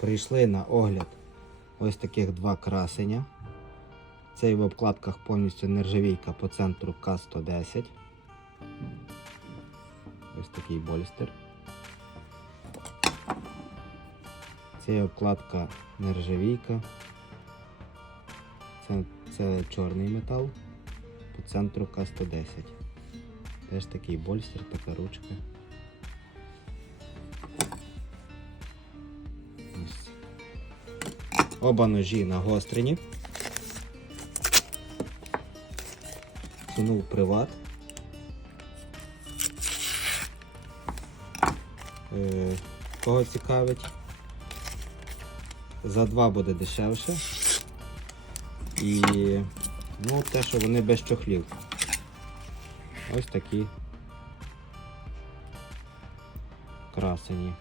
Прийшли на огляд ось таких два красення. Цей в обкладках повністю нержавійка по центру К110. Ось такий больстер. Це обкладка нержавійка. Це, це чорний метал по центру К110. Теж такий больстер, така ручка. Оба ножі нагострені. Сунув приват. Е, кого цікавить? За два буде дешевше. І ну, те, що вони без чохлів. Ось такі красені.